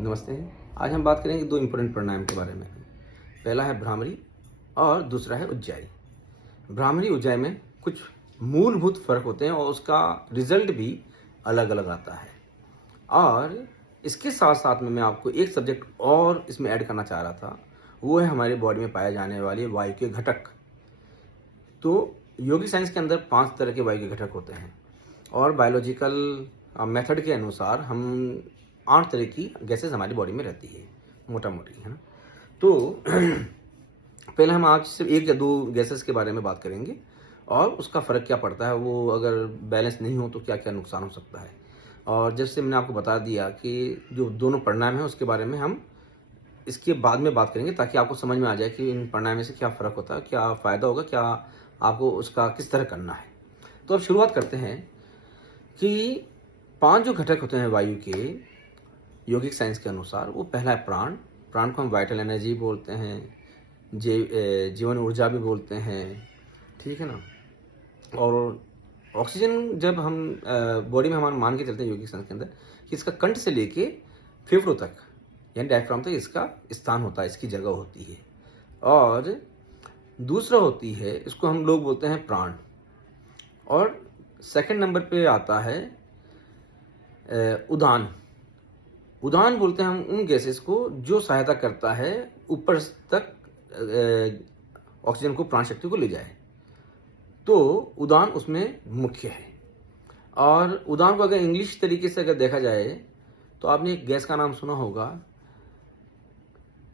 नमस्ते। आज हम बात करेंगे 2 इम्पोर्टेंट प्राणायाम के बारे में। पहला है भ्रामरी और दूसरा है उज्जाई। भ्रामरी, उज्जाई में कुछ मूलभूत फ़र्क होते हैं और उसका रिज़ल्ट भी अलग-अलग आता है। और इसके साथ-साथ में मैं आपको एक सब्जेक्ट और इसमें ऐड करना चाह रहा था, वो है हमारी बॉडी में पाए जाने वाले वायु के घटक। तो योगिक साइंस के अंदर 5 तरह के वायु के घटक होते हैं और बायोलॉजिकल मेथड के अनुसार हम 8 तरह की गैसेस हमारी बॉडी में रहती है, मोटा-मोटी, है ना? तो पहले हम आज सिर्फ 1 या 2 गैसेस के बारे में बात करेंगे और उसका फ़र्क क्या पड़ता है, वो अगर बैलेंस नहीं हो तो क्या-क्या नुकसान हो सकता है। और जैसे मैंने आपको बता दिया कि जो दोनों प्राणायाम हैं उसके बारे में हम इसके बाद में बात करेंगे ताकि आपको समझ में आ जाए कि इन प्राणायाम में से क्या फ़र्क होता है, क्या फ़ायदा होगा, क्या आपको उसका किस तरह करना है। तो अब शुरुआत करते हैं कि 5 जो घटक होते हैं वायु के योगिक साइंस के अनुसार, वो पहला है प्राण। प्राण को हम वाइटल एनर्जी बोलते हैं, जीवन ऊर्जा भी बोलते हैं, ठीक है ना? और ऑक्सीजन जब हम बॉडी में हमारे मान के चलते हैं योगिक साइंस के अंदर कि इसका कंठ से लेके फेफड़ों तक यानी डायफ्राम तक इसका स्थान होता है, इसकी जगह होती है। और दूसरा होती है, इसको हम लोग बोलते हैं प्राण। और सेकंड नंबर पे आता है उदान। उदान बोलते हैं हम उन गैसेस को जो सहायता करता है ऊपर तक ऑक्सीजन को, प्राण शक्ति को ले जाए। तो उदान उसमें मुख्य है। और उदान को अगर इंग्लिश तरीके से अगर देखा जाए तो आपने एक गैस का नाम सुना होगा,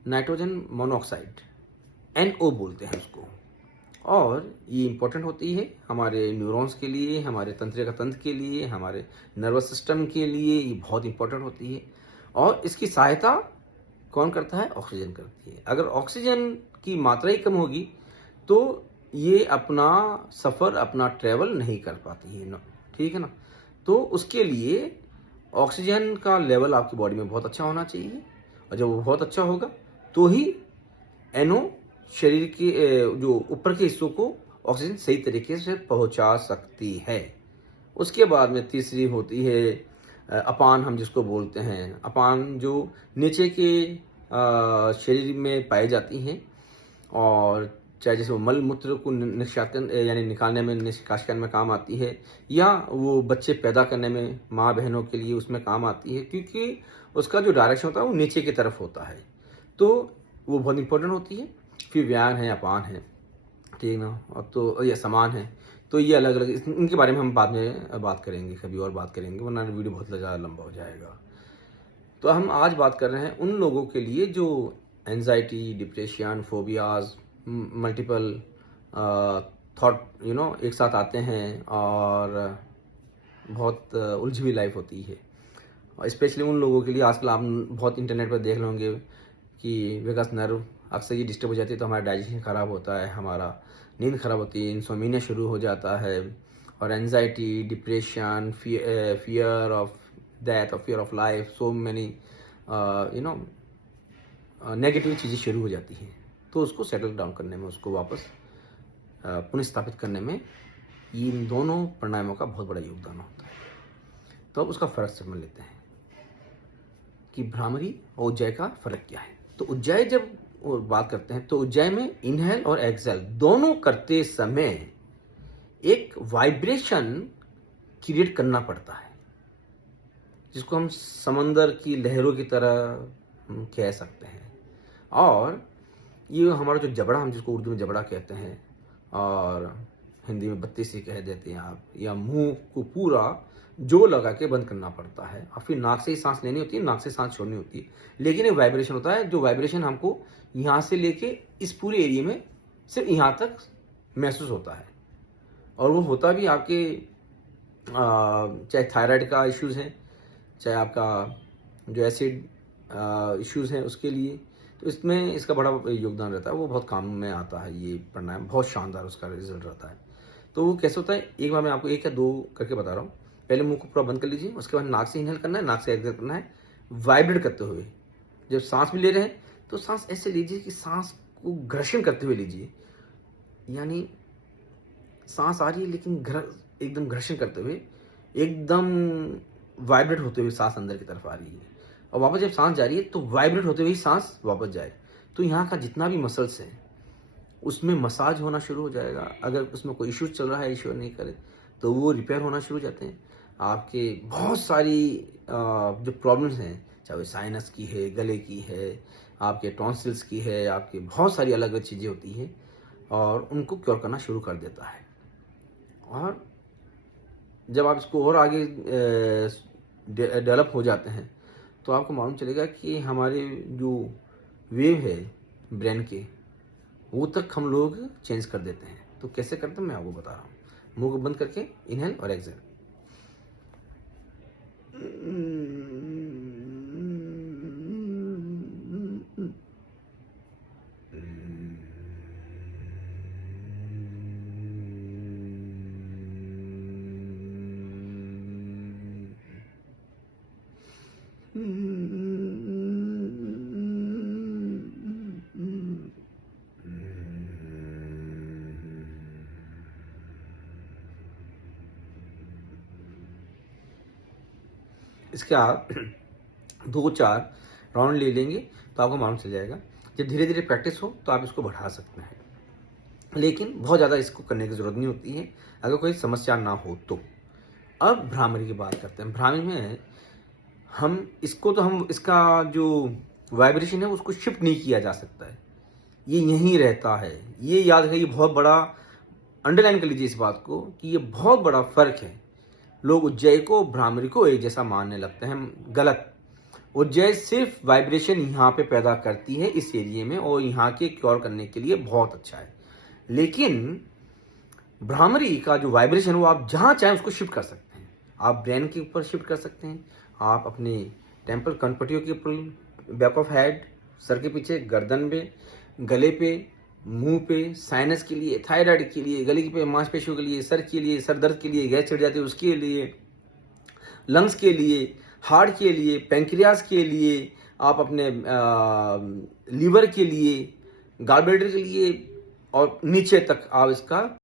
नाइट्रोजन मोनोऑक्साइड, NO बोलते हैं उसको। और ये इम्पोर्टेंट होती है हमारे न्यूरॉन्स के लिए, हमारे तंत्रिका तंत्र के लिए, हमारे नर्वस सिस्टम के लिए ये बहुत इम्पोर्टेंट होती है। और इसकी सहायता कौन करता है? ऑक्सीजन करती है। अगर ऑक्सीजन की मात्रा ही कम होगी तो ये अपना सफ़र, अपना ट्रैवल नहीं कर पाती है ना, ठीक है ना? तो उसके लिए ऑक्सीजन का लेवल आपकी बॉडी में बहुत अच्छा होना चाहिए और जब वो बहुत अच्छा होगा तो ही NO शरीर के जो ऊपर के हिस्सों को ऑक्सीजन सही तरीके से पहुंचा सकती है। उसके बाद में तीसरी होती है अपान, हम जिसको बोलते हैं। अपान जो नीचे के शरीर में पाई जाती हैं और चाहे जैसे वो मल मूत्र को निष्कासन यानी निकालने में, निष्कासन करने में काम आती है, या वो बच्चे पैदा करने में माँ बहनों के लिए उसमें काम आती है, क्योंकि उसका जो डायरेक्शन होता है वो नीचे की तरफ होता है। तो वो बहुत इंपॉर्टेंट होती है। फिर व्यान है, अपान है, ठीक ना? और तो ये समान है। तो ये अलग-अलग इनके बारे में हम बाद में बात करेंगे, कभी और बात करेंगे, वरना वीडियो बहुत ज़्यादा लंबा हो जाएगा। तो हम आज बात कर रहे हैं उन लोगों के लिए जो anxiety, depression, phobias, multiple thought एक साथ आते हैं और बहुत उलझी हुई लाइफ होती है। और स्पेशली उन लोगों के लिए आजकल आप बहुत इंटरनेट पर देख लोगे कि वेगस नर्व अक्सर ये डिस्टर्ब हो जाती है तो हमारा डाइजेशन ख़राब होता है, हमारा नींद ख़राब होती है, इंसोमिनिया शुरू हो जाता है और anxiety, depression, fear of death और fear of life, so many negative चीज़ें शुरू हो जाती हैं। तो उसको सेटल डाउन करने में, उसको वापस पुनः स्थापित करने में इन दोनों प्राणायामों का बहुत बड़ा योगदान होता है। तो अब उसका फ़र्क समझ लेते हैं कि भ्रामरी और उज्जाई का फ़र्क क्या है। तो उज्जाई जब और बात करते हैं तो उज्जाई में इनहेल और एक्सहेल दोनों करते समय एक वाइब्रेशन क्रिएट करना पड़ता है, जिसको हम समंदर की लहरों की तरह कह सकते हैं। और ये हमारा जो जबड़ा, हम जिसको उर्दू में जबड़ा कहते हैं और हिंदी में बत्तीसी कह देते हैं आप, या मुंह को पूरा जो लगा के बंद करना पड़ता है और फिर नाक से ही सांस लेनी होती है, नाक से सांस छोड़नी होती है। लेकिन एक वाइब्रेशन होता है, जो वाइब्रेशन हमको यहाँ से लेके इस पूरे एरिया में सिर्फ यहाँ तक महसूस होता है। और वो होता भी आपके चाहे थायराइड का इश्यूज़ है, चाहे आपका जो एसिड इश्यूज़ हैं उसके लिए, तो इसमें इसका बड़ा योगदान रहता है। वो बहुत काम में आता है ये प्राणायाम, बहुत शानदार उसका रिजल्ट रहता है। तो वो कैसे होता है, एक बार मैं आपको 1 या 2 करके बता रहा हूँ। पहले मुंह को पूरा बंद कर लीजिए, उसके बाद नाक से इनहेल करना है, नाक से एक्सहेल करना है, वाइब्रेट करते हुए। जब सांस भी ले रहे हैं तो सांस ऐसे लीजिए कि सांस को घर्षण करते हुए लीजिए, यानी सांस आ रही है लेकिन एकदम घर्षण करते हुए, एकदम वाइब्रेट होते हुए सांस अंदर की तरफ आ रही है। और वापस जब सांस जा रही है तो वाइब्रेट होते हुए ही सांस वापस जाए। तो यहाँ का जितना भी मसल्स है उसमें मसाज होना शुरू हो जाएगा। अगर उसमें कोई इश्यूज चल रहा है, ईश्वर नहीं करे, तो वो रिपेयर होना शुरू हो जाते हैं। आपके बहुत सारी जो प्रॉब्लम्स हैं, चाहे वो साइनस की है, गले की है, आपके टॉन्सिल्स की है, आपके बहुत सारी अलग अलग चीज़ें होती हैं, और उनको क्योर करना शुरू कर देता है। और जब आप इसको और आगे डेवलप हो जाते हैं तो आपको मालूम चलेगा कि हमारे जो वेव है ब्रेन के, वो तक हम लोग चेंज कर देते हैं। तो कैसे करते हैं मैं आपको बता रहा हूँ। मुंह को बंद करके इनहेल और एक्सहेल। इसके आप 2-4 राउंड ले लेंगे तो आपको मालूम चल जाएगा। जब धीरे धीरे प्रैक्टिस हो तो आप इसको बढ़ा सकते हैं, लेकिन बहुत ज़्यादा इसको करने की ज़रूरत नहीं होती है अगर कोई समस्या ना हो तो। अब भ्रामरी की बात करते हैं। भ्रामरी में हम इसका जो वाइब्रेशन है उसको शिफ्ट नहीं किया जा सकता है, ये यहीं रहता है। ये याद रखिए, बहुत बड़ा अंडरलाइन कर लीजिए इस बात को कि ये बहुत बड़ा फ़र्क है। लोग उज्जय को, भ्रामरी को एक जैसा मानने लगते हैं, गलत। उज्जय सिर्फ वाइब्रेशन यहाँ पे पैदा करती है इस एरिया में, और यहाँ के क्योर करने के लिए बहुत अच्छा है। लेकिन भ्रामरी का जो वाइब्रेशन है वो आप जहाँ चाहें उसको शिफ्ट कर सकते हैं। आप ब्रेन के ऊपर शिफ्ट कर सकते हैं, आप अपने टेम्पल कनपटियों के ऊपर, बैक ऑफ हेड, सर के पीछे, गर्दन पे, गले पे, मुंह पे, साइनस के लिए, थायराइड के लिए, गले की मांसपेशियों के लिए, सर के लिए, सर दर्द के लिए, गैस चढ़ जाती है उसके लिए, लंग्स के लिए, हार्ट के लिए, पैंक्रियाज के लिए, आप अपने लीवर के लिए, गॉल ब्लैडर के लिए, और नीचे तक आप इसका